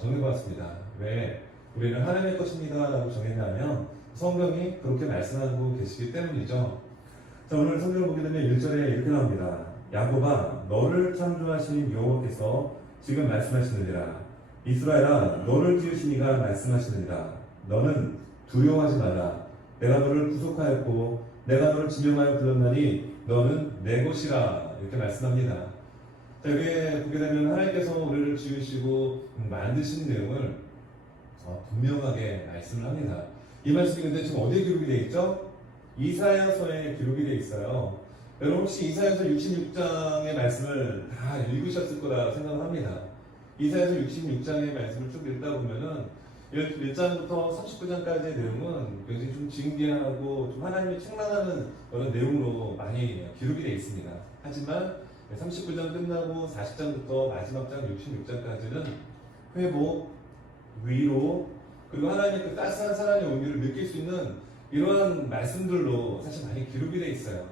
정해봤습니다. 왜 우리는 하나님의 것입니다 라고 정했냐면 성경이 그렇게 말씀하고 계시기 때문이죠. 자, 오늘 성경을 보게 되면 1절에 이렇게 나옵니다. 야곱아, 너를 창조하신 여호와께서 지금 말씀하시느니라. 이스라엘아, 너를 지으신 이가 말씀하시느니라. 너는 두려워하지 마라. 내가 너를 구속하였고 내가 너를 지명하여 불렀나니 너는 내 것이라. 이렇게 말씀합니다. 자, 여기에 보게 되면 하나님께서 우리를 지으시고 만드신 내용을 분명하게 말씀을 합니다. 이 말씀이 근데 지금 어디에 기록이 되어 있죠? 이사야서에 기록이 되어 있어요. 여러분 혹시 이사야서 66장의 말씀을 다 읽으셨을 거라 생각을 합니다. 이사야서 66장의 말씀을 쭉 읽다 보면은 1장부터 39장까지의 내용은 굉장히 좀 진지하고 좀 하나님을 책망하는 그런 내용으로 많이 기록이 되어 있습니다. 하지만 39장 끝나고 40장부터 마지막 장 66장까지는 회복, 위로, 그리고 하나님의 그 따스한 사랑의 온기를 느낄 수 있는 이러한 말씀들로 사실 많이 기록이 되어 있어요.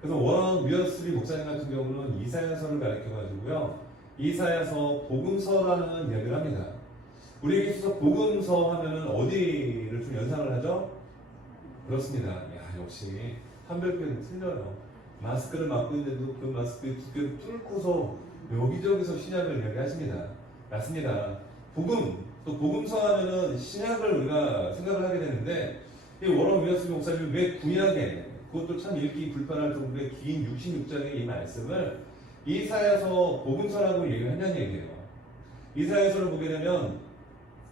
그래서 워런 뮤어스리 목사님 같은 경우는 이사야서를 가르쳐가지고요, 이사야서 복음서라는 이야기를 합니다. 우리에게 있어서 복음서 하면은 어디를 좀 연상을 하죠? 그렇습니다. 야, 역시 한별교는 틀려요. 마스크를 맡고 있는데도 그 마스크의 두께를 뚫고서 여기저기서 신약을 이야기하십니다. 맞습니다. 복음, 또 복음서 하면은 신약을 우리가 생각을 하게 되는데, 이 워런 뮤어스리 목사님이 왜 구약에, 그것도 참 읽기 불편할 정도의 긴 66장의 이 말씀을 이사야서 복음서라고 얘기를 한다는 얘기예요. 이사야서를 보게 되면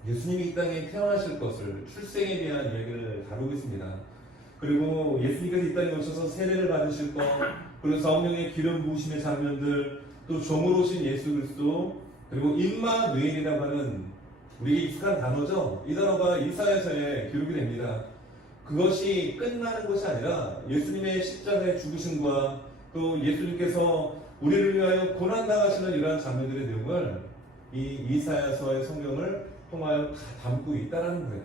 예수님이 이 땅에 태어나실 것을, 출생에 대한 이야기를 다루고 있습니다. 그리고 예수님께서 이 땅에 오셔서 세례를 받으실 것, 그리고 성령의 기름 부으심의 장면들, 또 종으로 오신 예수 그리스도, 그리고 임마누엘이라고 하는 우리에게 익숙한 단어죠. 이 단어가 이사야서에 기록이 됩니다. 그것이 끝나는 것이 아니라 예수님의 십자가의 죽으심과 또 예수님께서 우리를 위하여 고난당하시는 이러한 장면들의 내용을 이 이사야서의 성경을 통하여 다 담고 있다는 거예요.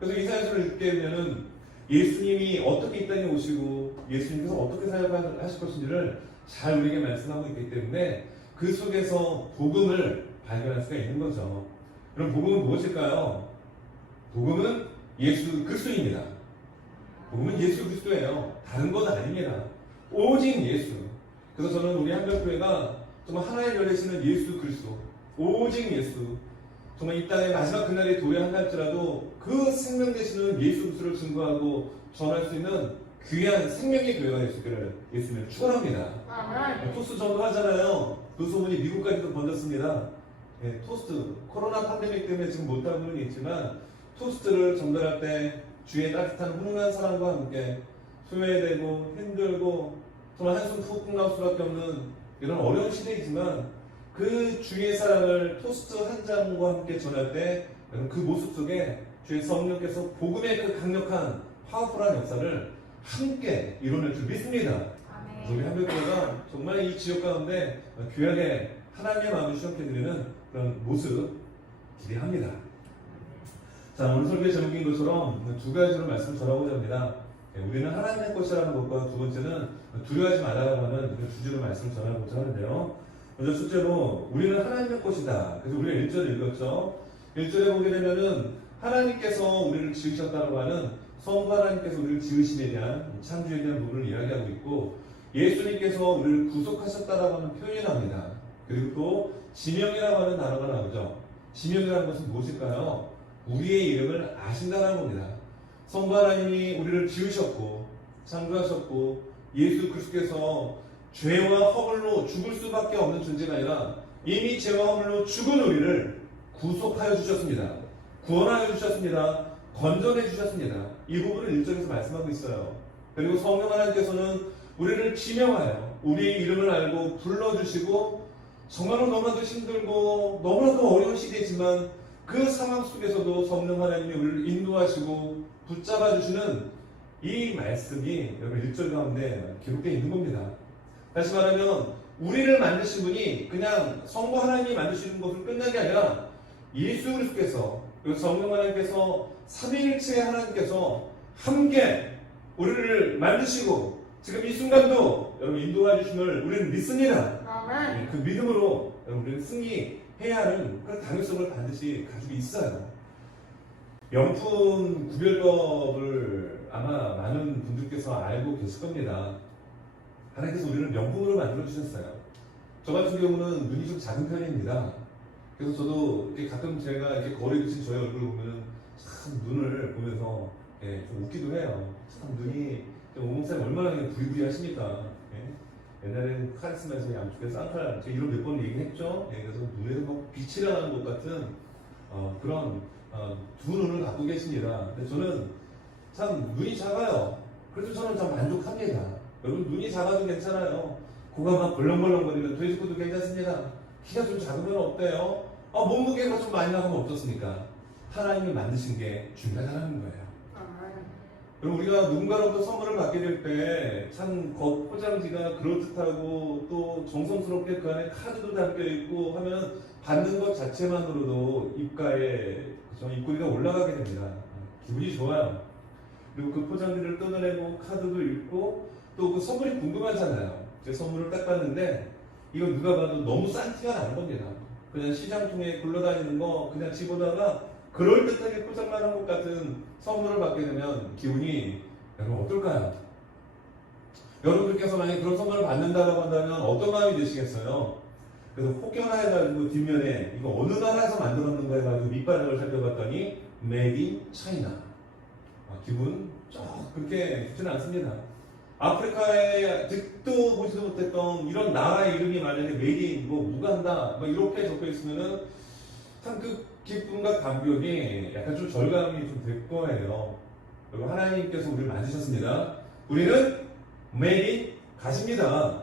그래서 이사야서를 읽게 되면은 예수님이 어떻게 이 땅에 오시고 예수님께서 어떻게 사역하실 것인지를 잘 우리에게 말씀하고 있기 때문에 그 속에서 복음을 발견할 수가 있는 거죠. 그럼 복음은 무엇일까요? 복음은 예수 그리스도입니다. 복음은 예수 그리스도예요. 다른 건 아닙니다. 오직 예수. 그래서 저는 우리 한별교회가 정말 하나의 열애시는 예수 그리스도, 오직 예수, 정말 이 땅의 마지막 그날이 도래한할지라도 그 생명 되시는 예수 그리스도를 증거하고 전할 수 있는 귀한 생명의 교회가 될 수 있기를 예수님을 축원합니다. 토스트 전도하잖아요. 그 소문이 미국까지도 번졌습니다. 네, 토스트, 코로나 팬데믹 때문에 지금 못하고는 있지만 토스트를 전달할 때 주의 따뜻한 훈훈한 사랑과 함께 소외되고 힘들고 정말 한숨 푹 나올 수밖에 없는 이런 어려운 시대이지만 그 주의 사랑을 토스트 한 잔과 함께 전할 때 그 모습 속에 주의 성령께서 복음의 그 강력한 파워풀한 역사를 함께 이뤄낼 줄 믿습니다. 아멘. 우리 한별교회가 정말 이 지역 가운데 귀하게 하나님의 마음을 시원케 드리는 그런 모습 기대합니다. 자, 오늘 설교의 제목인 것처럼 두 가지로 말씀을 전하고자 합니다. 우리는 하나님의 것이라는 것과 두 번째는 두려워하지 말라고 하는 주제로 말씀을 전하고자 하는데요. 먼저 첫째로 우리는 하나님의 것이다. 그래서 우리가 1절을 읽었죠. 1절에 보게 되면은 하나님께서 우리를 지으셨다고 하는 성부 하나님께서 우리를 지으심에 대한 창조에 대한 부분을 이야기하고 있고, 예수님께서 우리를 구속하셨다라고 하는 표현이 나옵니다. 그리고 또 지명이라고 하는 단어가 나오죠. 지명이라는 것은 무엇일까요? 우리의 이름을 아신다는 겁니다. 성부 하나님이 우리를 지으셨고 창조하셨고 예수 그리스도께서 죄와 허물로 죽을 수밖에 없는 존재가 아니라 이미 죄와 허물로 죽은 우리를 구속하여 주셨습니다. 구원하여 주셨습니다. 건져내 주셨습니다. 이 부분을 1절에서 말씀하고 있어요. 그리고 성령 하나님께서는 우리를 지명하여 우리의 이름을 알고 불러주시고, 정말로 너무나도 힘들고 너무나도 어려운 시대지만 그 상황 속에서도 성령 하나님이 우리를 인도하시고 붙잡아 주시는 이 말씀이 여러분 1절 가운데 기록되어 있는 겁니다. 다시 말하면 우리를 만드신 분이 그냥 성부 하나님이 만드시는 것을 끝난 게 아니라 예수 그리스도께서, 그리고 성령 하나님께서, 삼위일체의 하나님께서 함께 우리를 만드시고 지금 이 순간도 여러분 인도해 주심을 우리는 믿습니다. 그 믿음으로 여러분 우리는 승리 해야 하는 그런 당위성을 반드시 가지고 있어요. 명품 구별법을 아마 많은 분들께서 알고 계실 겁니다. 하나님께서 우리를 명품으로 만들어 주셨어요. 저 같은 경우는 눈이 좀 작은 편입니다. 그래서 저도 이렇게 가끔 제가 이렇게 거리에 비친 저의 얼굴을 보면 참 눈을 보면서 좀 웃기도 해요. 참 눈이 오목사님 얼마나 그냥 부리부리하십니까? 옛날에는 카리스마에서 양쪽에 쌍칼 제가 이런 몇 번 얘기했죠. 그래서 눈에서 막 빛이 나는 것 같은 그런 두 눈을 갖고 계십니다. 근데 저는 참 눈이 작아요. 그래서 저는 참 만족합니다. 여러분 눈이 작아도 괜찮아요. 코가 막 벌렁벌렁거리면 돼지코도 괜찮습니다. 키가 좀 작으면 어때요? 몸무게가 좀 많이 나가면 어떻습니까? 하나님이 만드신 게 중요하다는 거예요. 그럼 우리가 누군가로부터 선물을 받게 될 때 참 겉 포장지가 그럴듯하고 또 정성스럽게 그 안에 카드도 담겨 있고 하면 받는 것 자체만으로도 입가에 입꼬리가 올라가게 됩니다. 기분이 좋아요. 그리고 그 포장지를 뜯어내고 카드도 읽고 또 그 선물이 궁금하잖아요. 제 선물을 딱 봤는데 이거 누가 봐도 너무 싼 티가 나는 겁니다. 그냥 시장통에 굴러다니는 거 그냥 집어다가 그럴듯하게 포장만 한 것 같은 선물을 받게 되면 기분이 여러분 어떨까요? 여러분들께서 만약에 그런 선물을 받는다고 한다면 어떤 마음이 드시겠어요? 그래서 혹여나해가지고 뒷면에 이거 어느 나라에서 만들었는가 해가지고 밑바닥을 살펴봤더니 Made in China. 기분 그렇게 좋지는 않습니다. 아프리카에 듣도 보지도 못했던 이런 나라의 이름이 만약에 Made in 우간다 이렇게 적혀 있으면은 참 그 기쁨과 감격이 약간 좀 절감이 좀 될 거예요. 그리고 하나님께서 우리를 만드셨습니다. 우리는 Made in 가십니다.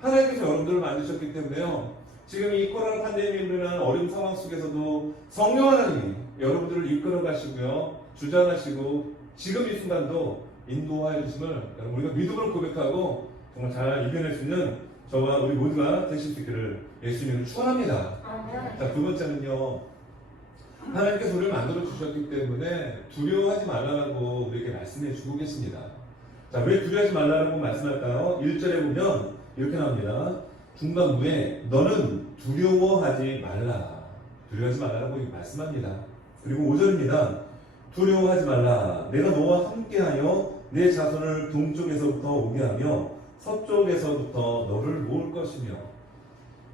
하나님께서 여러분들을 만드셨기 때문에요. 지금 이 코로나 팬데믹으로 인한 어려운 상황 속에서도 성령 하나님이 여러분들을 이끌어 가시고요. 주장하시고 지금 이 순간도 인도하여 주심을 여러분 우리가 믿음으로 고백하고 정말 잘 이겨낼 수 있는 저와 우리 모두가 되실 수 있기를 예수님을 축원합니다. 자, 두 번째는요. 하나님께서 우리를 만들어 주셨기 때문에 두려워하지 말라고 우리에게 말씀해 주고 계십니다. 자, 왜 두려워하지 말라고 말씀할까요? 1절에 보면 이렇게 나옵니다. 중간부에 너는 두려워하지 말라. 두려워하지 말라고 말씀합니다. 그리고 5절입니다. 두려워하지 말라. 내가 너와 함께하여 내 자손을 동쪽에서부터 오게 하며 서쪽에서부터 너를 모을 것이며.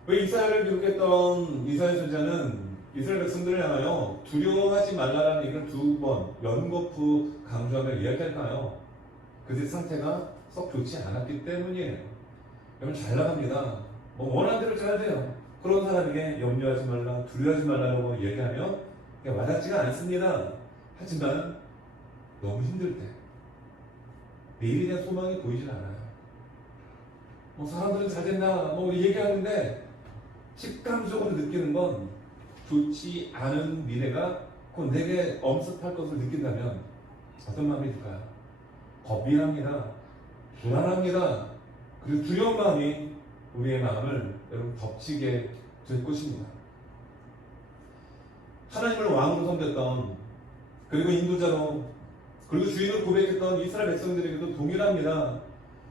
왜 이스라엘을 기록했던 이사야 선지자는 이스라엘 백성들을 향하여 두려워하지 말라라는 얘기를 두 번 연거푸 강조하며 이야기할까요? 그들 상태가 썩 좋지 않았기 때문이에요. 여러분 잘 나갑니다. 원하는 대로 잘 돼요. 그런 사람에게 염려하지 말라, 두려워하지 말라고 얘기하면 와닿지가 않습니다. 하지만 너무 힘들 때 내일에 대한 소망이 보이질 않아요. 사람들은 잘 됐나 얘기하는데 직감적으로 느끼는 건 좋지 않은 미래가 곧 내게 엄습할 것을 느낀다면 어떤 마음이 들까요? 겁이 납니다. 불안합니다. 그리고 두려운 마음이 우리의 마음을 여러분 덮치게 될 것입니다. 하나님을 왕으로 섬겼던 그리고 인도자로 그리고 주인을 고백했던 이스라엘 백성들에게도 동일합니다.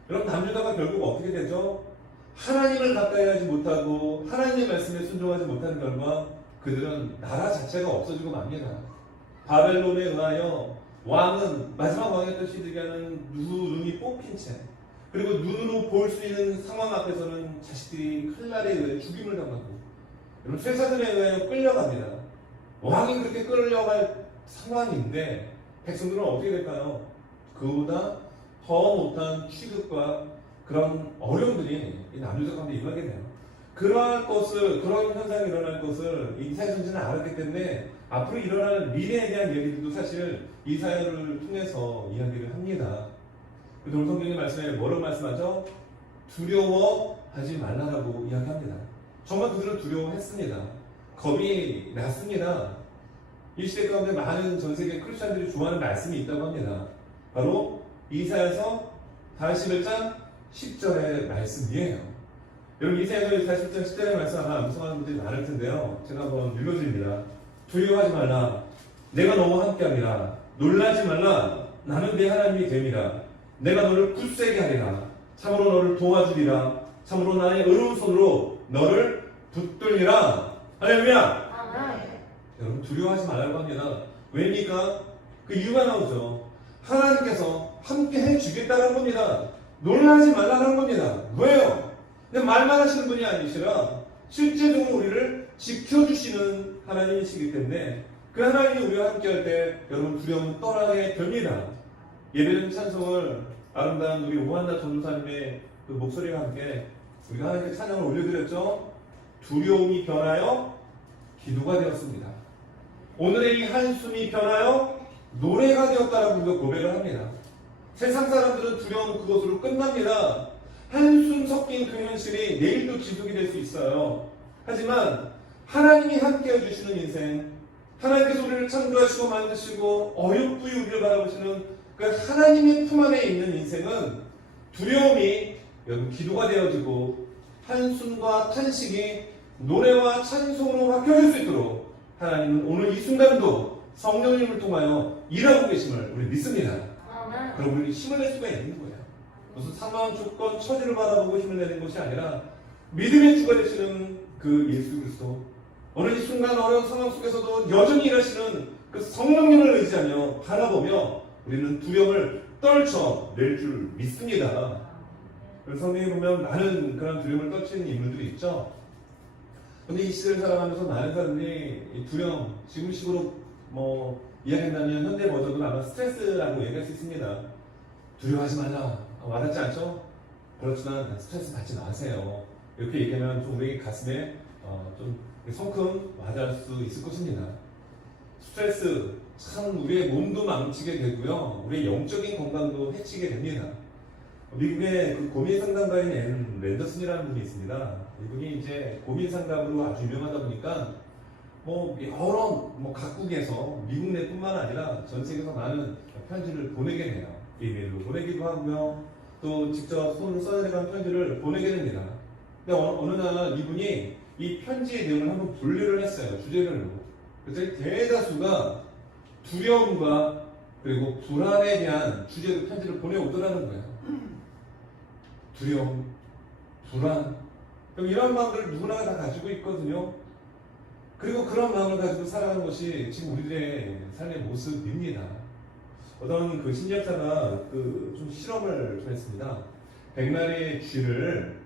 여러분 남유다가 결국 어떻게 되죠? 하나님을 가까이 하지 못하고 하나님의 말씀에 순종하지 못하는 결과 그들은 나라 자체가 없어지고 맙니다. 바벨론에 의하여 왕은 마지막 왕이었던 시드기야는 눈이 뽑힌 채 그리고 눈으로 볼 수 있는 상황 앞에서는 자식들이 칼날에 의해 죽임을 당하고 여러분 쇠사들에 의하여 끌려갑니다. 왕이 그렇게 끌려갈 상황인데 백성들은 어떻게 될까요? 그보다 더 못한 취급과 그런 어려움들이 이 남유다 가운데 임하게 돼요. 그런 현상이 일어날 것을 이사야 선지자는 알았기 때문에 앞으로 일어날 미래에 대한 얘기들도 사실 이사야를 통해서 이야기를 합니다. 그래서 오늘 성경의 말씀에 뭐라고 말씀하죠? 두려워하지 말라라고 이야기합니다. 정말 그들은 두려워했습니다. 겁이 났습니다. 이 시대 가운데 많은 전 세계 크리스천들이 좋아하는 말씀이 있다고 합니다. 바로 이사야서 41장 10절의 말씀이에요. 여러분 이사야서 41장 10절의 말씀 아마 암송하는 분들이 많을 텐데요. 제가 한번 읽어드립니다. 두려워하지 말라. 내가 너와 함께함이라. 놀라지 말라. 나는 내 하나님이 됨이라. 내가 너를 굳세게 하리라. 참으로 너를 도와주리라. 참으로 나의 의로운 손으로 너를 붙들리라. 할렐루야! 아멘. 여러분 두려워하지 말라고 합니다. 왜입니까? 그 이유가 나오죠. 하나님께서 함께 해주겠다는 겁니다. 놀라지 말라는 겁니다. 왜요? 그냥 말만 하시는 분이 아니시라 실제적으로 우리를 지켜주시는 하나님이시기 때문에 그 하나님이 우리와 함께 할 때 여러분 두려움은 떠나게 됩니다. 예배는 찬송을 아름다운 우리 오한나 전도사님의 그 목소리와 함께 우리가 하나님께 찬양을 올려드렸죠. 두려움이 변하여 기도가 되었습니다. 오늘의 이 한숨이 변하여 노래가 되었다라고 우리가 고백을 합니다. 세상 사람들은 두려움 그것으로 끝납니다. 한숨 섞인 그 현실이 내일도 지속이 될 수 있어요. 하지만 하나님이 함께 해주시는 인생, 하나님께서 우리를 창조하시고 만드시고 어여쁘이 우리를 바라보시는 그 하나님의 품 안에 있는 인생은 두려움이 여러분 기도가 되어지고 한숨과 탄식이 노래와 찬송으로 바뀌어질 수 있도록 하나님은 오늘 이 순간도 성령님을 통하여 일하고 계심을 우리 믿습니다. 아멘. 그럼 우리 힘을 낼 수가 있는 거예요. 무슨 상황, 조건, 처지를 바라보고 힘을 내는 것이 아니라 믿음의 주가 되시는 그 예수 그리스도, 어느 이 순간 어려운 상황 속에서도 여전히 일하시는 그 성령님을 의지하며 바라보며 우리는 두려움을 떨쳐낼 줄 믿습니다. 그래서 성경에 보면 많은 그런 두려움을 떨치는 인물들이 있죠. 근데 이 시대를 살아가면서 많은 사람들이 이 두려움, 지금식으로 이야기한다면 현대 버전은 아마 스트레스라고 얘기할 수 있습니다. 두려워하지 말라. 와닿지 않죠? 그렇지만 스트레스 받지 마세요. 이렇게 얘기하면 좀 우리 가슴에 좀 성큼 와닿을 수 있을 것입니다. 스트레스 참 우리의 몸도 망치게 되고요. 우리의 영적인 건강도 해치게 됩니다. 미국의 그 고민 상담가인 앤 랜더슨이라는 분이 있습니다. 이분이 이제 고민 상담으로 아주 유명하다 보니까 여러 각국에서 미국 내뿐만 아니라 전 세계에서 많은 편지를 보내게 돼요. 이메일로 보내기도 하고요. 또 직접 손을 써내려간 편지를 보내게 됩니다. 근데 어느 날 이분이 이 편지의 내용을 한번 분류를 했어요. 주제별로. 그래서 대다수가 두려움과 그리고 불안에 대한 주제로 편지를 보내오더라는 거예요. 두려움, 불안, 이런 마음을 누구나 다 가지고 있거든요. 그리고 그런 마음을 가지고 살아가는 것이 지금 우리들의 삶의 모습입니다. 어떤 그 심리학자가 좀 실험을 좀 했습니다. 100마리의 쥐를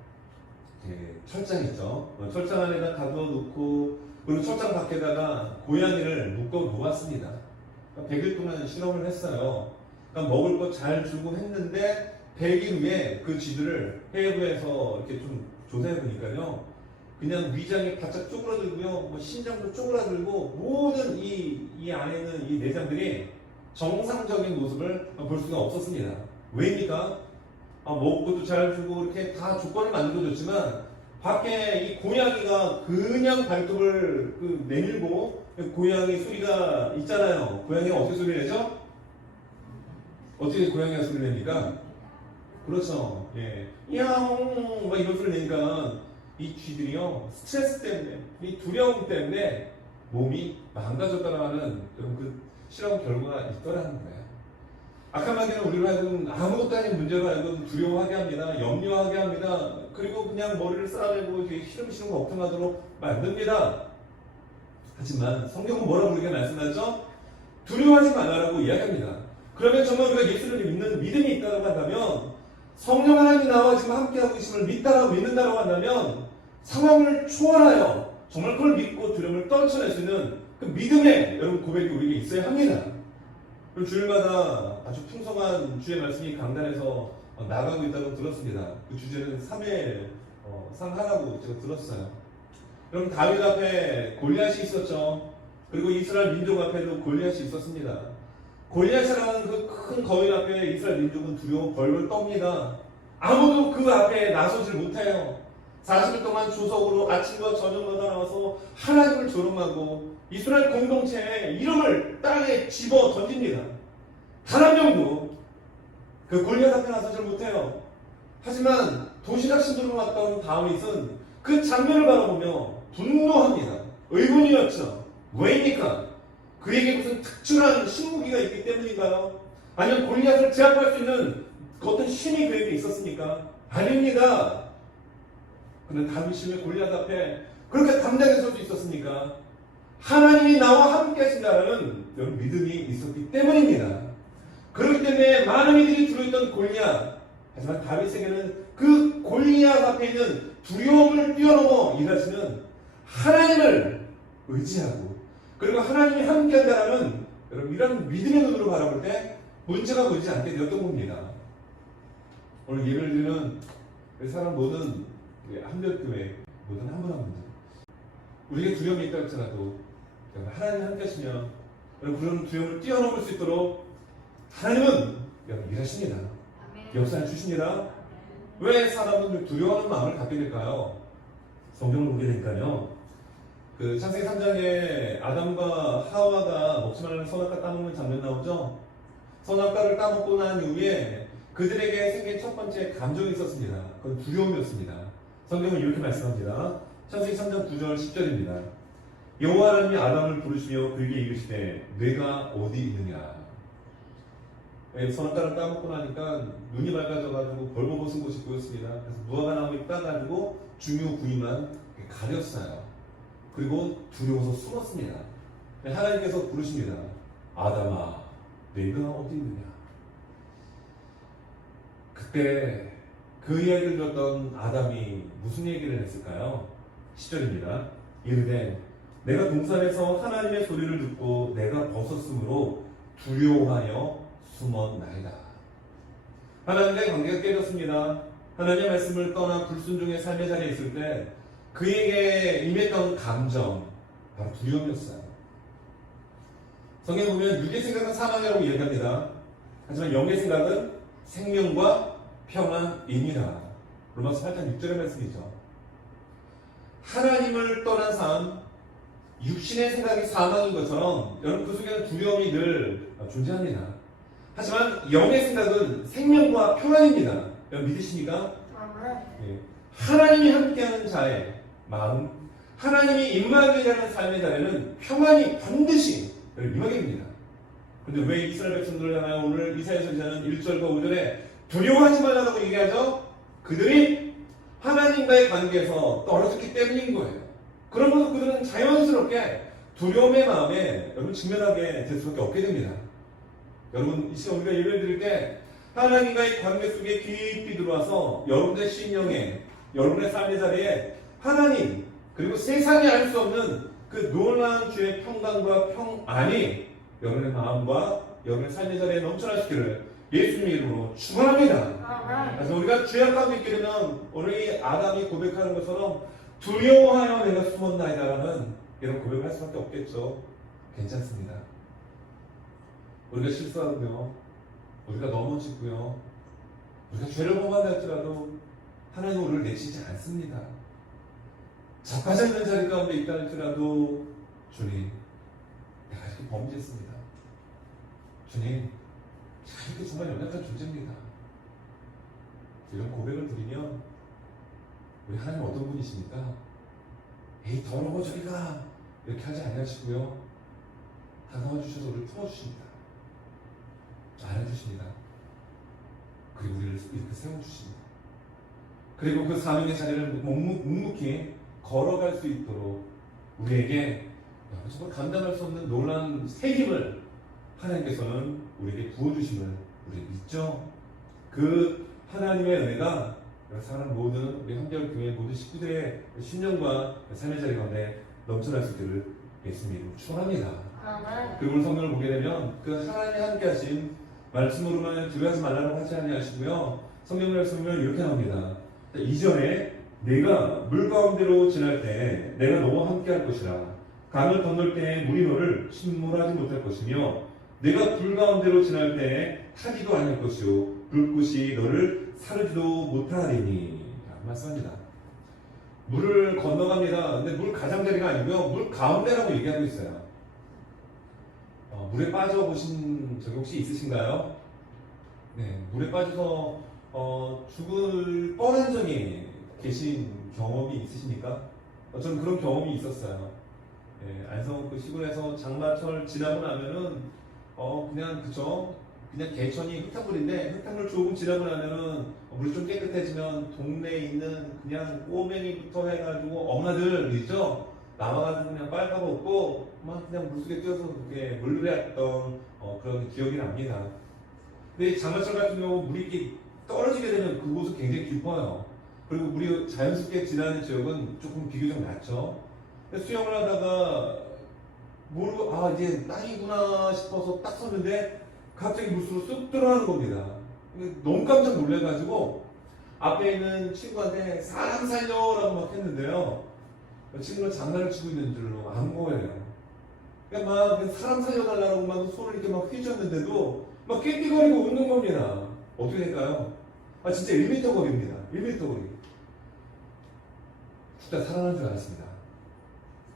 철장 있죠. 철장 안에다 가둬놓고 그리고 철장 밖에다가 고양이를 묶어 놓았습니다. 100일 동안 실험을 했어요. 그러니까 먹을 거 잘 주고 했는데 100일 후에 그 쥐들을 해부해서 이렇게 좀 조사해 보니까요. 그냥 위장이 바짝 쪼그라들고요. 심장도 쪼그라들고 모든 이 안에 있는 이 내장들이 정상적인 모습을 볼 수가 없었습니다. 왜입니까? 먹을 것도 잘 주고 이렇게 다 조건을 만들어줬지만 밖에 이 고양이가 그냥 발톱을 내밀고 고양이 소리가 있잖아요. 고양이가 어떻게 소리를 내죠? 어떻게 고양이가 소리를 냅니까? 그렇죠. 예. 야옹 막 이런 소리를 내니까 이 쥐들이요 스트레스 때문에 이 두려움 때문에 몸이 망가졌다라는 그 실험 결과가 있더라는 거예요. 악한 마귀는 우리를 하여금 아무것도 아닌 문제로 하여금 두려워하게 합니다. 염려하게 합니다. 그리고 그냥 머리를 쌓아내고 시름시름 걱정하도록 만듭니다. 하지만 성경은 뭐라고 우리에게 말씀하죠? 두려워하지 말라고 이야기합니다. 그러면 정말 우리가 예수를 믿는 믿음이 있다고 한다면, 성령 하나님이 나와 지금 함께하고 계심을 믿는다고 한다면 상황을 초월하여 정말 그걸 믿고 두려움을 떨쳐낼 수 있는 그 믿음의 여러분 고백이 우리에게 있어야 합니다. 그리고 주일마다 아주 풍성한 주의 말씀이 강단에서 나가고 있다고 들었습니다. 그 주제는 3회 상하라고 제가 들었어요. 여러분 다윗 앞에 골리앗이 있었죠. 그리고 이스라엘 민족 앞에도 골리앗이 있었습니다. 골리앗이라는 그 큰 거인 앞에 이스라엘 민족은 두려워 벌벌 떱니다. 아무도 그 앞에 나서질 못해요. 40일 동안 조석으로 아침과 저녁마다 나와서 하나님을 조롱하고 이스라엘 공동체의 이름을 땅에 집어 던집니다. 단 한 명도 그 골리앗 앞에 나서질 못해요. 하지만 도시락 신도로 왔던 다윗은 그 장면을 바라보며 분노합니다. 의문이었죠. 왜입니까? 그에게 무슨 특출한 신무기가 있기 때문인가요? 아니면 골리앗을 제압할 수 있는 그 어떤 힘이 그에게 있었습니까? 아닙니다. 그는 다윗이 왜 골리앗 앞에 그렇게 담대하게 설 수 있었습니까? 하나님이 나와 함께 하신다는 이런 믿음이 있었기 때문입니다. 그렇기 때문에 많은 이들이 두려웠던 골리앗, 하지만 다윗에게는 그 골리앗 앞에 있는 두려움을 뛰어넘어 일하시는 하나님을 의지하고, 그리고 하나님이 함께 한다는 여러분 이런 믿음의 눈으로 바라볼 때 문제가 보이지 않게 되었던 겁니다. 오늘 예배를 드리는 사람 모든 한별교회 모든 한 분 한 분들, 우리에게 두려움이 있다 할지라도 하나님 함께 하시면 그런 두려움을 뛰어넘을 수 있도록 하나님은 일하십니다. 역사를 주십니다. 왜 사람은 두려워하는 마음을 갖게 될까요? 성경을 보게 되니까요, 그 창세기 3장에 아담과 하와가 먹지 말라는 선악과 따먹는 장면 나오죠. 선악과를 따먹고 난 이후에 그들에게 생긴 첫 번째 감정이 있었습니다. 그건 두려움이었습니다. 성경은 이렇게 말씀합니다. 창세기 3장 9절 10절입니다. 여호와 하나님이 아담을 부르시며 그에게 이르시되 네가 어디 있느냐. 선악과를 따먹고 나니까 눈이 밝아져가지고 벌거벗은 곳이 보였습니다. 그래서 무화과 나무에 따가지고 중요 부위만 가렸어요. 그리고 두려워서 숨었습니다. 하나님께서 부르십니다. 아담아, 네가 어디 있느냐. 그때 그 이야기를 들었던 아담이 무슨 얘기를 했을까요? 10절입니다. 이르되 내가 동산에서 하나님의 소리를 듣고 내가 벗었으므로 두려워하여 숨었나이다. 하나님과의 관계가 깨졌습니다. 하나님의 말씀을 떠나 불순종의 삶의 자리에 있을 때 그에게 임했던 감정, 바로 두려움이었어요. 성경에 보면 육의 생각은 사망이라고 이야기합니다. 하지만 영의 생각은 생명과 평안입니다. 로마서 8장 6절의 말씀이죠. 하나님을 떠난 삶, 육신의 생각이 사망인 것처럼 여러분 그 속에는 두려움이 늘 존재합니다. 하지만 영의 생각은 생명과 평안입니다. 여러분 믿으십니까? 네. 하나님이 함께하는 자의 마음, 하나님이 임하게 되는 삶의 자리는 평안이 반드시 임하게 됩니다. 그런데 왜 이스라엘 백성들을 향하여 오늘 이사야서 기자는 1절과 5절에 두려워하지 말라고 얘기하죠? 그들이 하나님과의 관계에서 떨어졌기 때문인 거예요. 그러면서 그들은 자연스럽게 두려움의 마음에 여러분 직면하게 될 수밖에 없게 됩니다. 여러분 이 시간 우리가 예배를 드릴 때 하나님과의 관계 속에 깊이 들어와서 여러분의 심령에, 여러분의 삶의 자리에 하나님 그리고 세상이 알 수 없는 그 놀라운 주의 평강과 평안이 여러분의 마음과 여러분의 삶의 자리에 넘쳐나시기를 예수님 이름으로 축원합니다. 그래서 우리가 죄악 가운데 있게 되면 오늘 이 아담이 고백하는 것처럼 두려워하여 내가 숨었나이다라는 이런 고백을 할 수밖에 없겠죠. 괜찮습니다. 우리가 실수하고요, 우리가 넘어지고요, 우리가 죄를 범한다 할지라도 하나님 우리를 내치지 않습니다. 자빠져 있는 자리 가운데 있다 할지라도 주님, 내가 이렇게 범죄했습니다. 주님, 제가 이렇게 정말 연약한 존재입니다. 이런 고백을 드리면 우리 하나님 어떤 분이십니까? 에이 더러워 저리가 이렇게 하지 아니하시고요, 다가와 주셔서 우리를 풀어주십니다. 알아주십니다. 그리고 우리를 이렇게 세워주십니다. 그리고 그 사명의 자리를 묵묵히 걸어갈 수 있도록 우리에게 정말 감당할 수 없는 놀라운 새 힘을 하나님께서는 우리에게 부어주심을 우리 믿죠. 그 하나님의 은혜가 사람 모든 우리 한겨울교회 모든 식구들의 심령과 삶의 자리 가운데 넘쳐날 수 있기를 예수님으로 축원합니다. 그리고 오늘 성경을 보게 되면 그 하나님이 함께 하신 말씀으로만 두려워하지 말라고 하지 아니하시고요, 성경 말씀을 이렇게 나옵니다. 이전에 내가 물 가운데로 지날 때 내가 너와 함께 할 것이라. 강을 건널 때 물이 너를 침몰하지 못할 것이며 내가 불 가운데로 지날 때 타지도 아니할 것이요 불꽃이 너를 사르지도 못하리니. 라고 말씀합니다. 물을 건너갑니다. 근데 물 가장자리가 아니고요, 물 가운데라고 얘기하고 있어요. 물에 빠져보신 적이 혹시 있으신가요? 네, 물에 빠져서 죽을 뻔한 적이 계신 경험이 있으십니까? 저는 그런 경험이 있었어요. 네, 안성 그 시골에서 장마철 지나고 나면은 그냥 그죠? 그냥 개천이 흙탕물인데 흙탕물 조금 지나고 나면은 물이 좀 깨끗해지면 동네에 있는 그냥 꼬맹이부터 해가지고 엄마들 있죠? 나와가지고 그냥 빨아먹고 막 그냥 물속에 뛰어서 그렇게 물놀이했던 그런 기억이 납니다. 근데 장마철 같은 경우 물이 이렇게 떨어지게 되면 그곳은 굉장히 깊어요. 그리고 물이 자연스럽게 지나는 지역은 조금 비교적 낮죠. 근데 수영을 하다가 모르고 이제 땅이구나 싶어서 딱 섰는데 갑자기 물속으로 쑥 들어가는 겁니다. 너무 깜짝 놀래가지고 앞에 있는 친구한테 사람 살려라고 막 했는데요. 친구는 장난을 치고 있는 줄로 안 거예요. 그러니까 막 사람 살려달라고 막 손을 이렇게 막 휘젓는데도 막 낄낄거리고 웃는 겁니다. 어떻게 될까요? 진짜 1m 거리입니다. 1m 거리. 진짜 살아난 줄 알았습니다.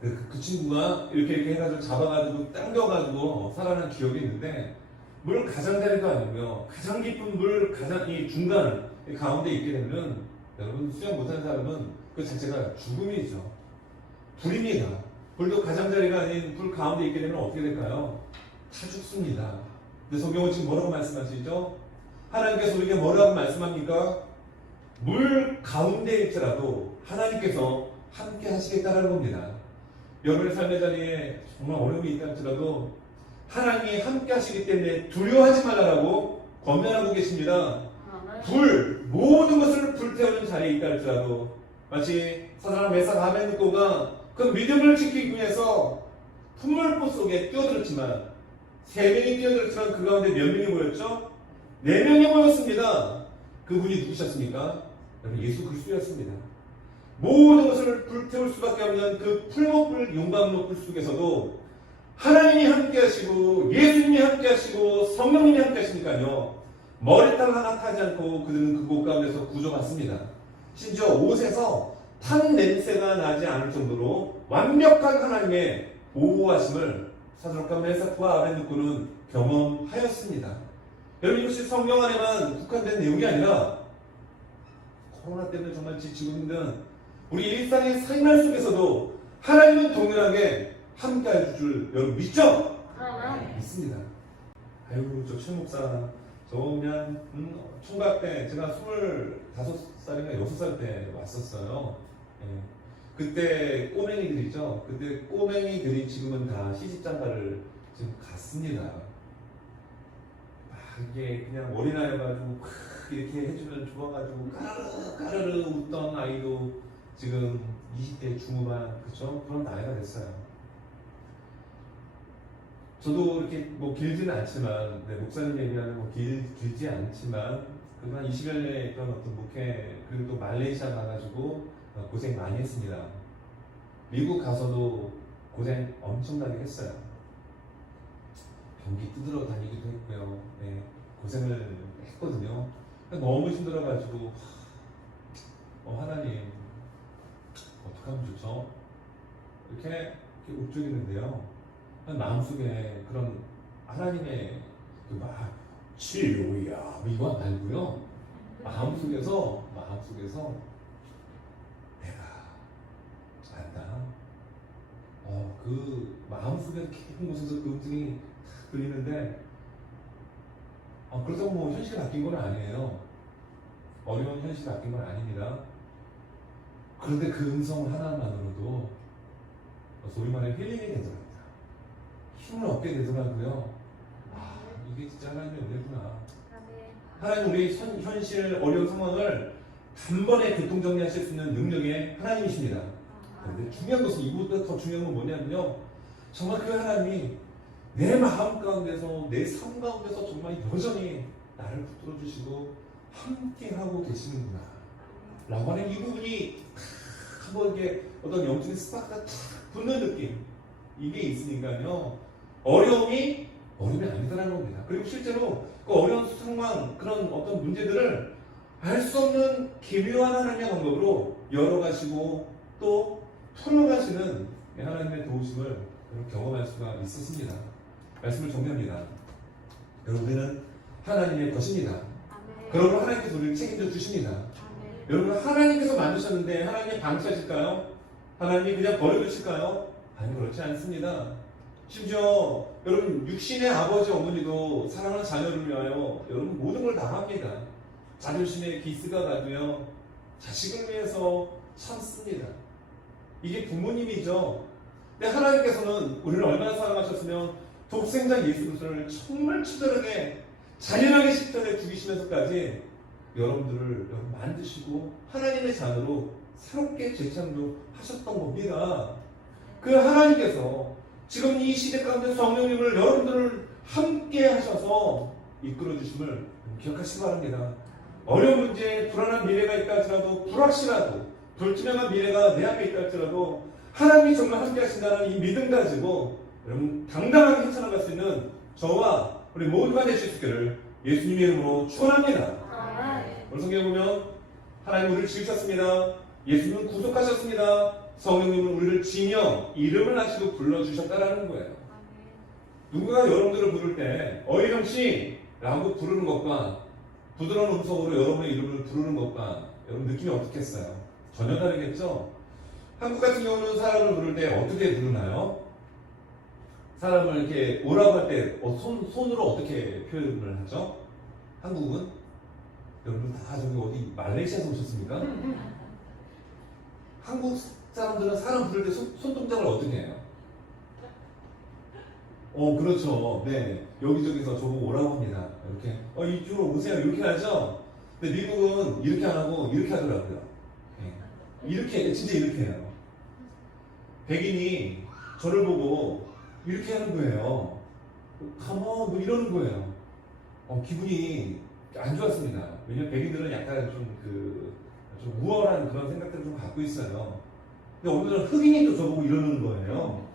그 친구가 이렇게 해가지고 잡아가지고 당겨가지고 살아난 기억이 있는데 물 가장자리도 아니고요. 가장 깊은 물 가장 이 중간 이 가운데 있게 되면 여러분 수영 못하는 사람은 그 자체가 죽음이죠. 불입니다. 불도 가장자리가 아닌 불 가운데 있게 되면 어떻게 될까요? 다 죽습니다. 근데 성경은 지금 뭐라고 말씀하시죠? 하나님께서 우리에게 뭐라고 말씀합니까? 물 가운데일지라도 하나님께서 함께 하시겠다라는 겁니다. 여러분의 삶의 자리에 정말 어려움이 있다 할지라도 하나님이 함께 하시기 때문에 두려워하지 말라라고 권면하고 계십니다. 모든 것을 불태우는 자리에 있다 할지라도 마치 사사랑 메삭 아벤느고가 그 믿음을 지키기 위해서 풍물포 속에 뛰어들었지만 3명이 뛰어들었지만 그 가운데 몇 명이 모였죠? 4명이 모였습니다. 그분이 누구셨습니까? 여러분 예수 그리스도였습니다. 모든 것을 불태울 수밖에 없는 그 풀목불 용광로불 속에서도 하나님이 함께 하시고 예수님이 함께 하시고 성령님이 함께 하시니까요. 머리털 하나 타지 않고 그들은 그곳 가운데서 구조받습니다. 심지어 옷에서 탄 냄새가 나지 않을 정도로 완벽한 하나님의 보호하심을 사도락과 메삭과 아벤느고는 경험하였습니다. 여러분 이것이 성경 안에만 국한된 내용이 아니라 코로나 때문에 정말 지치고 힘든 우리 일상의 삶 속에서도 하나님은 동일하게 함께 할 줄 여러분 믿죠? 믿습니다. 아이고 저 최 목사 저 그냥 총각 때 제가 25살인가 6살 때 왔었어요. 예. 그때 꼬맹이들 있죠? 그때 꼬맹이들이 지금은 다 시집장가를 지금 갔습니다. 이게 그냥 어린아이여가지고 이렇게 해주면 좋아가지고 까르르 웃던 아이도 지금 20대 중후반 그쵸? 그런 나이가 됐어요. 저도 이렇게 뭐 길지는 않지만 목사님 얘기하는 뭐 길지 않지만 그래도 한 20여 년의 그런 어떤 목회 그리고 또 말레이시아 가가지고 고생 많이 했습니다. 미국 가서도 고생 엄청나게 했어요. 경기 뜯으러 다니기도 했고요. 네, 고생을 했거든요. 너무 힘들어가지고 하나님 어떡하면 좋죠? 이렇게 욱죽이는데요. 마음속에 그런 하나님의 막 치료야 이거 말고요. 마음속에서 내가 안다. 그 마음속에 깊은 곳에서 그 음성이 들리는데 그렇다고 뭐 현실이 바뀐 건 아니에요. 어려운 현실이 바뀐 건 아닙니다. 그런데 그 음성 하나만으로도 소위 말해 힐링이 되더랍니다. 힘을 얻게 되더라고요. 이게 진짜 하나님의 은혜구나. 하나님 우리 현실 어려운 상황을 단번에 교통정리하실 수 있는 능력의 하나님이십니다. 그런데 중요한 것은 이보다 더 중요한 건 뭐냐면요. 정말 그 하나님이 내 마음 가운데서 내 삶 가운데서 정말 여전히 나를 붙들어 주시고 함께하고 계시는구나 라고 하는 이 부분이 한번 이게 어떤 영적인 스파크가 탁 붙는 느낌 이게 있으니까요. 어려움이 아니다라는 겁니다. 그리고 실제로 그 어려운 상황 그런 어떤 문제들을 알 수 없는 기묘한 하나님의 방법으로 열어가시고 또 풀어가시는 하나님의 도우심을 경험할 수가 있었습니다. 말씀을 정리합니다. 여러분은 하나님의 것입니다. 여러분 하나님께서 우리를 책임져 주십니다. 여러분 하나님께서 만드셨는데 하나님이 방치하실까요? 하나님이 그냥 버려두실까요? 아니 그렇지 않습니다. 심지어 여러분 육신의 아버지 어머니도 사랑하는 자녀를 위하여 여러분 모든 걸 다 합니다. 자존심에 기스가 나도요 자식을 위해서 참습니다. 이게 부모님이죠. 근데 하나님께서는 우리를 얼마나 사랑하셨으면 독생자 예수 그리스도를 정말 친절하게 잔인하게 십자가에 죽이시면서까지 여러분들을 만드시고 하나님의 자녀로 새롭게 재창조하셨던 겁니다. 그 하나님께서 지금 이 시대 가운데 성령님을 여러분들을 함께 하셔서 이끌어 주심을 기억하시기 바랍니다. 어려운 문제, 불안한 미래가 있다 할지라도 불확실하고 불투명한 미래가 내 앞에 있다 할지라도 하나님이 정말 함께 하신다는 이 믿음 가지고 여러분 당당하게 헤쳐나갈 수 있는 저와 우리 모두가 되실 수 있기를 예수님의 이름으로 축원합니다. 오늘 성경에 보면 하나님 우리를 지으셨습니다. 예수님은 구속하셨습니다. 성령님은 우리를 지며 이름을 하시고 불러주셨다라는 거예요. 누군가 여러분들을 부를 때 어이령씨 라고 부르는 것과 부드러운 음성으로 여러분의 이름을 부르는 것과 여러분 느낌이 어떻겠어요? 전혀 다르겠죠? 한국 같은 경우는 사람을 부를 때 어떻게 부르나요? 사람을 이렇게 오라고 할 때 손으로 어떻게 표현을 하죠? 한국은? 여러분 다 저기 어디 말레이시아에서 오셨습니까? 한국 사람들은 사람 부를 때 손동작을 어떻게 해요? 그렇죠. 네. 여기저기서 저보고 오라고 합니다. 이렇게. 이쪽으로 오세요. 이렇게 하죠? 근데 미국은 이렇게 안 하고 이렇게 하더라고요. 네. 이렇게, 진짜 이렇게 해요. 백인이 저를 보고 이렇게 하는 거예요. 가만, 뭐 이러는 거예요. 기분이 안 좋았습니다. 왜냐면 백인들은 약간 좀 우월한 그런 생각들을 좀 갖고 있어요. 근데 오늘은 흑인이 또 저보고 이러는 거예요.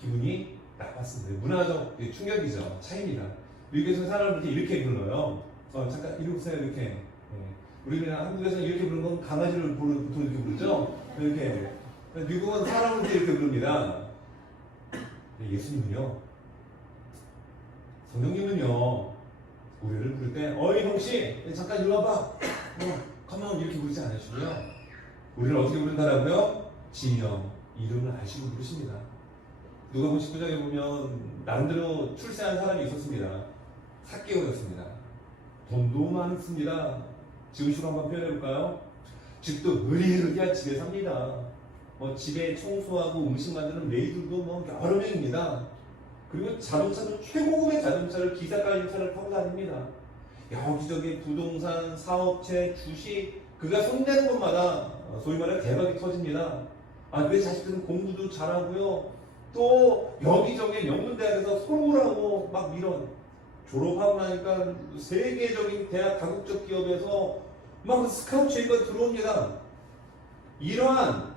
기분이 나빴습니다. 문화적 충격이죠. 차이입니다. 미국에서는 사람을 이렇게 불러요. 잠깐 이리 오세요. 이렇게. 네. 우리는 한국에서는 이렇게 부르는 건 강아지를 보통 이렇게 부르죠. 이렇게. 미국은 사람을 이렇게 부릅니다. 예수님은요. 성령님은요. 우리를 부를 때 어이 형씨 잠깐 이리 와봐. 가만 이렇게 부르지 않으시고요. 우리를 어떻게 부른다라고요? 지명, 이름을 아시고 부르십니다. 누가복음 19장에 보면 나름대로 출세한 사람이 있었습니다. 삭개오였습니다. 돈도 많습니다. 지금식으로 한번 표현해볼까요? 집도 으리으리한 집에 삽니다. 집에 청소하고 음식 만드는 메이들도 여러 명입니다. 그리고 자동차도 최고급의 자동차를 기사까지 차를 타고 다닙니다. 여기저기 부동산, 사업체, 주식 그가 손대는 곳마다 소위 말해 대박이 터집니다. 그 자식들은 공부도 잘하고요. 또 여기저기 명문대학에서 솔로를 하고 막 이런 졸업하고 나니까 세계적인 대학 다국적 기업에서 막 스카우트 제의가 들어옵니다. 이러한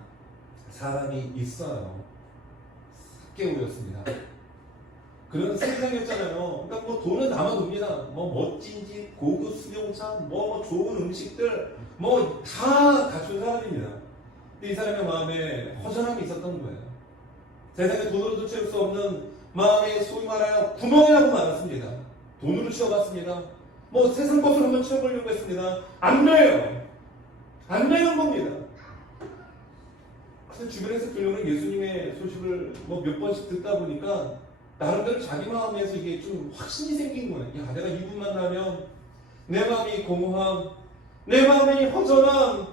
사람이 있어요. 삭개오였습니다. 그런 세상이었잖아요. 그러니까 돈은 남아둡니다. 멋진 집, 고급 수용차, 좋은 음식들, 다 갖춘 사람입니다. 근데 이 사람의 마음에 허전함이 있었던 거예요. 세상에 돈으로도 채울 수 없는 마음에 소위 말하여 구멍이라고 많았습니다. 돈으로 채워봤습니다. 세상 것을 한번 채워보려고 했습니다. 안 돼요. 안 되는 겁니다. 그래서 주변에서 들려오는 예수님의 소식을 몇 번씩 듣다 보니까 나름대로 자기 마음에서 이게 좀 확신이 생긴 거예요. 내가 이분 만나면 내 마음이 공허함, 내 마음이 허전함,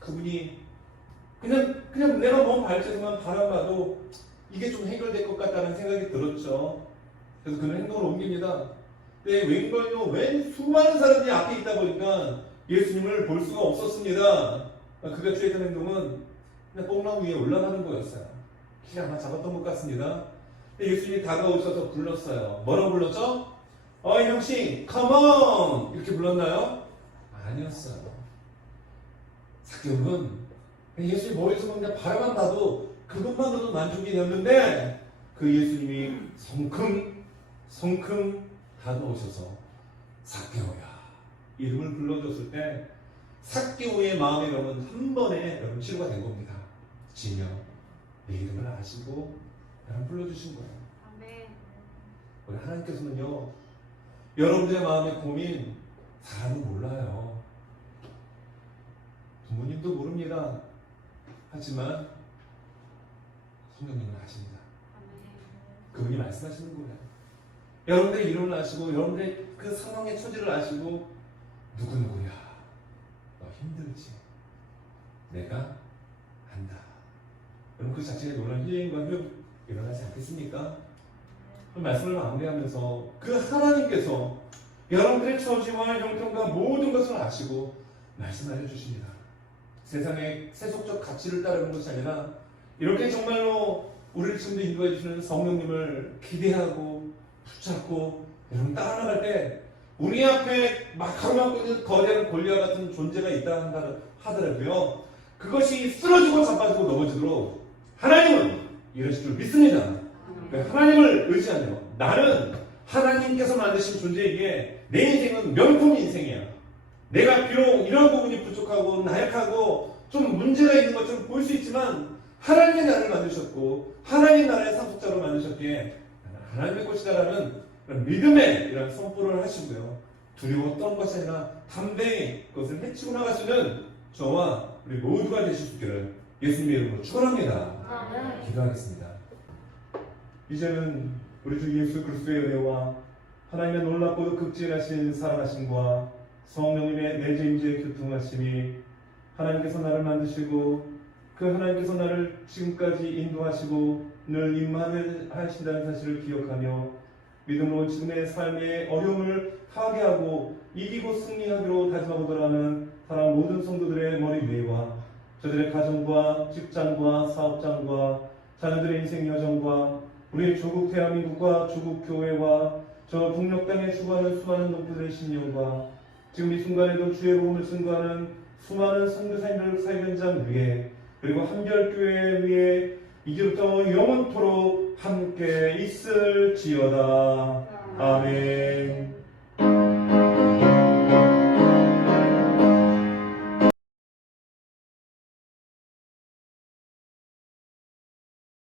그분이 그냥 내가 몸 발전만 바라봐도 이게 좀 해결될 것 같다는 생각이 들었죠. 그래서 그는 행동을 옮깁니다. 근데 웬걸요? 웬 수많은 사람들이 앞에 있다 보니까 예수님을 볼 수가 없었습니다. 그가 취했던 행동은 그냥 뽕나무 위에 올라가는 거였어요. 키 하나 잡았던 것 같습니다. 근데 예수님이 다가오셔서 불렀어요. 뭐라고 불렀죠? 어이 형씨, come on! 이렇게 불렀나요? 아니었어요. 삭개오는 예수님 머리에서 그냥 바라만 봐도 그것만으로도 만족이 되었는데 그 예수님이 성큼 다가오셔서 삭개오야 이름을 불러줬을 때 삭개오의 마음에 여러분 한 번에 여러분 치료가 된 겁니다. 지며 내 이름을 아시고 여러분 불러주신 거예요. 아멘. 우리 하나님께서는요 여러분들의 마음의 고민 사람은 몰라요. 부모님도 모릅니다. 하지만 성령님은 아십니다. 그분이 말씀하시는 거예요. 여러분들의 이름을 아시고 여러분들의 그 상황의 처지를 아시고 누구누구야 너 힘들지 내가 안다. 여러분 그 자체에 놀라운 힐링과 회복이 일어나지 않겠습니까? 그 말씀을 마무리하면서 그 하나님께서 여러분들의 처지와 형편과 모든 것을 아시고 말씀하여 주십니다. 세상의 세속적 가치를 따르는 것이 아니라 이렇게 정말로 우리를 지금도 인도해 주시는 성령님을 기대하고 붙잡고 여러분 따라나갈 때 우리 앞에 막 가로막고 있는 거대한 골리앗 같은 존재가 있다 하더라도요 그것이 쓰러지고 자빠지고 넘어지도록 하나님은 이러실 줄 믿습니다. 그러니까 하나님을 의지하며 나는 하나님께서 만드신 존재이기에 내 인생은 명품 인생이야. 내가 비록 이런 부분이 부족하고 나약하고 좀 문제가 있는 것처럼 보일 수 있지만 하나님이 나를 만드셨고 하나님 나라의 상속자로 만드셨기에 하나님의 것이다라는 믿음의 이런 선포를 하시고요. 두려워 떤 것이 아니라 담대히 그것을 헤치고 나갈 수 있는 저와 우리 모두가 되실 수 있기를 예수님의 이름으로 축원합니다. 기도하겠습니다. 이제는 우리 주 예수 그리스도의 은혜와 하나님의 놀랍고도 극진하신 사랑하심과 성령님의 내재 임재의 교통하심이 하나님께서 나를 만드시고 그 하나님께서 나를 지금까지 인도하시고 늘 임하신다는 사실을 기억하며 믿음으로 지금의 삶의 어려움을 타개하고 이기고 승리하기로 다짐하고 돌아가는 사랑 모든 성도들의 머리 위에와 저들의 가정과 직장과 사업장과 자녀들의 인생 여정과 우리 조국 대한민국과 조국 교회와 저 북녘 땅에 수고하는 수많은 농부들의 심령과 지금 이 순간에도 주의 복음을 증거하는 수많은 선교사님들 사역현장 위에 그리고 한별교회 위에 이제부터 영원토록 함께 있을지어다.